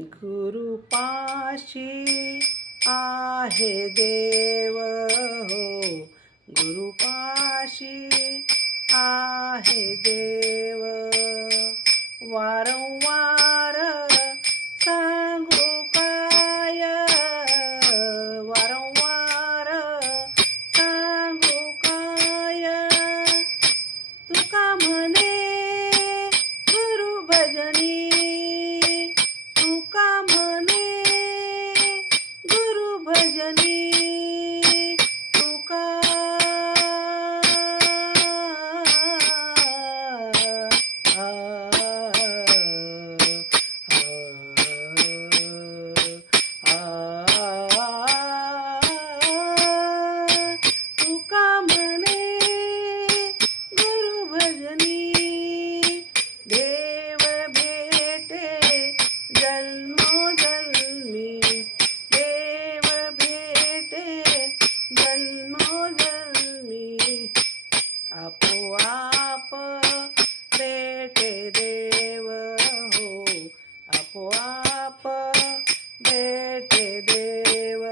गुरुपाशी आहे देव हो, गुरुपाशी आहे देव. वारंवार सांगू काय, वारंवार सांगू काय. तुका म्हणे गुरु भजनी, तुका म्हणे गुरु भजनी. तुका तुका म्हणे गुरु भजनी. देव भेटे जन्मोजन्मी, देव भेटे जन्मोजन्मी. आपोआप भेटे देव हो, आपोआप भेटे देव.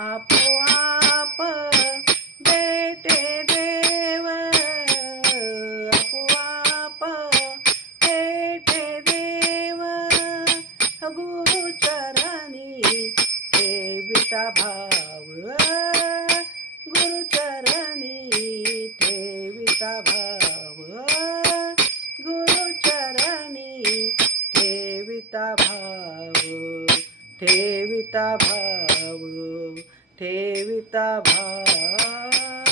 आपोआप भेटे देव, आपोआप भेटे देव. गुरुचरणी ठेविता भाव, गुरुचरणी ठेविता भाव, गुरुचरणी ठेविता भाव, ठेविता भाव, ठेविता भाव.